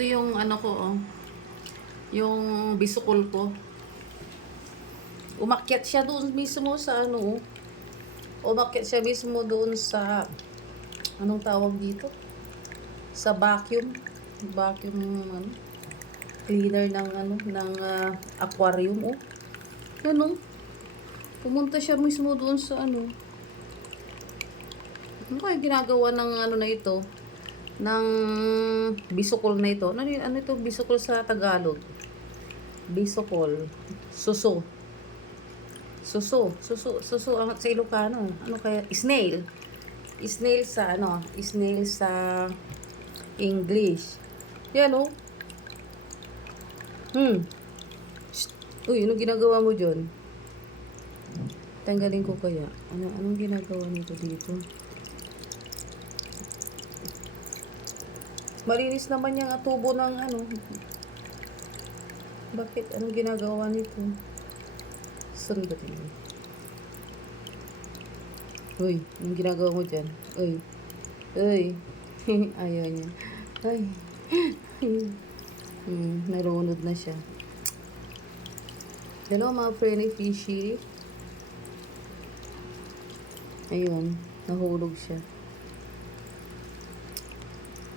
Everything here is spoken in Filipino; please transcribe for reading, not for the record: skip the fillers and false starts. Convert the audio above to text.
Ito yung ano ko, oh. Yung bisukol ko. Umakyat siya doon mismo sa ano, oh. Umakyat siya mismo doon sa, anong tawag dito? Sa vacuum. Vacuum, ano, cleaner ng, ano, ng aquarium, oh. Yan, oh. Pumunta siya mismo doon sa, ano. Ano kaya ginagawa ng, ano na ito? Ng bisukol na ito. Ano ito bisukol sa Tagalog? Bisukol. Suso. Suso ang sa Ilocano. Ano kaya? Snail. Snail sa ano? Snail sa English. Yan, oh. Shh. Uy, ano ginagawa mo dyan? Tanggalin ko kaya. Anong ginagawa nito dito? Malinis naman yung tubo ng ano. Bakit? Anong ginagawa nito? Sandali. Uy, anong ginagawa mo dyan? Uy. Uy. Ayaw niya. Ay. Narunod na siya. Hello mga friendly fishy. Ayun, nahulog siya.